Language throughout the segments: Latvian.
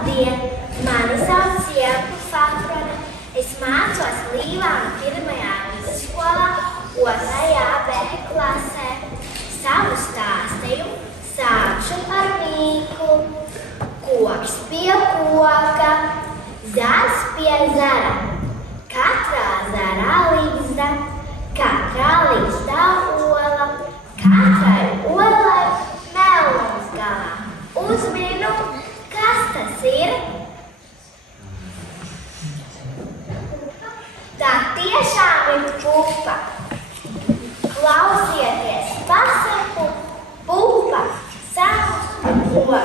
Labdien! Mani sauc Iepu Fatrone. Es mācos Līvānu 1. vidusskolā 2. B klasē. Savu stāstījumu sākšu ar mīklu. Koks pie koka, zars pie zara. Katrā zarā ligzda, katrā ligzdā ola. Katrai olai melons galā. Uzminu, kas tas ir? Tā tiešām ir pupa. Klausieties, pasaku, pupa, sāms un ogle.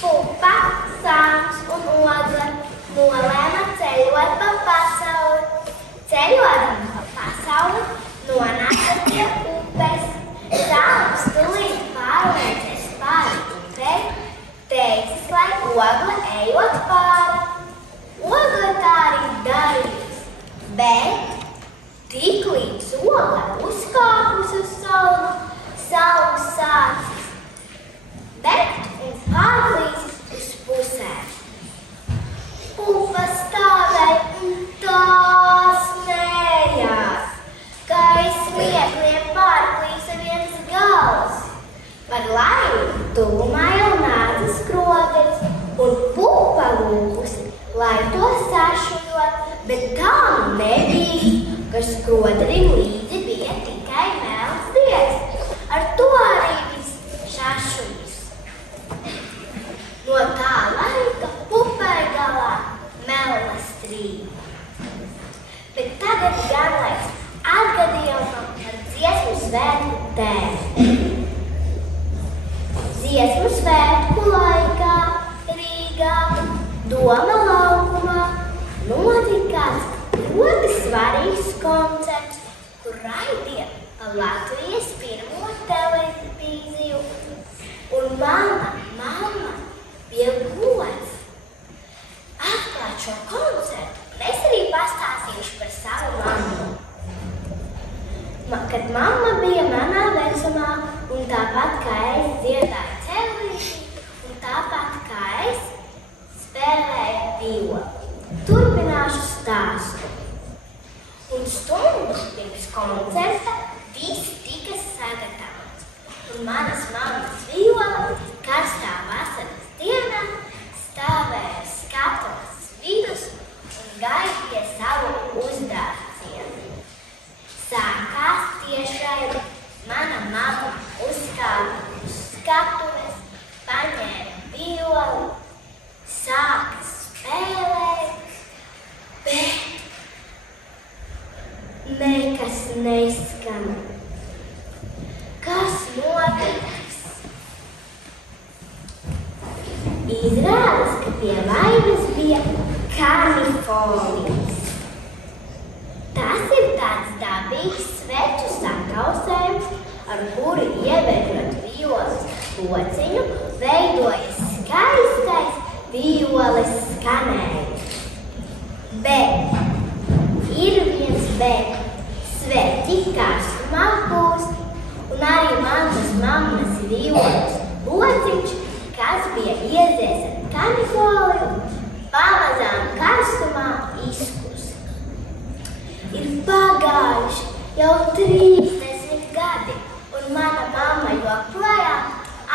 Pupa, sāms un ogle nolēma ceļot pa pasauli. Ceļojot pa pasauli, nonāca pie upes. Sāms tūlīt pārvērties pāri upei, teicis, lai ogle ejot pāri. Ogle tā arī darījusi, bet tiklīdz ogle uzkāpus uz salmu, salmu sācis degt un pārlīzis uz pusēm. Pupa stāvēja un tā smējās, ka aiz smiekliem pārklīsa viens gals. Par laimi tuvumā jau nāca skroderis un pupa lūgusi, lai to sašujot, bet tā nebija, ka skroderim līdzi bija tikai melns dievs. Ar to arī viss sašujis. No tā laika pupai galā melna strīpa. Bet tagad gan laiks atgadījumam par dziesmu svētku tēmu. Dziesmu svētku laikā Rīgā, Doma laukumā, notikās ļoti svarīgs koncerts, kur raidīja pa Latvijas 1. televīziju. Un mamma bija gods atklāt šo koncertu. Es arī pastāstīšu par savu mammu. Kad mamma bija manā vecumā, un tāpat kā es dziedāju televīziju, un tāpat kā es spēlēju violi. Turpināšu stāstu. Un stundu pirms koncerta viss tika sagatavots. Un manas mammas viola karstā vasaras dienā stāvēja skatuves vidus un gaidīja savu uzdācienu. Sākās tiešraide. Mana mamma uzkāpa uz skatuves, paņēma violi, sāka spēlēt, bet nekas neskan. Kas notiks? Izrādās, ka pie vainas bija kanifolijas. Tas ir tāds dabīgs sveču sakausējums, ar kuru ievedot violas lociņu, veidojas skaistais violas skanējums. Bet ir viens bet. Sveķi karstumā kūst, un arī manas mammas violas lociņš, kas bija iedzies ar kanifoliju, pamazām karstumā izkust. Ir pagājuši jau 30 gadi, un mana mamma joprojām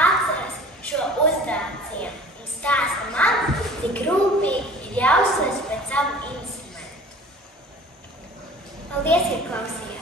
atceras šo uzdācienu un stāsta man, cik rūpīgi ir jāuzsver pēc savu instrumentu. Paldies, ka klausījāties!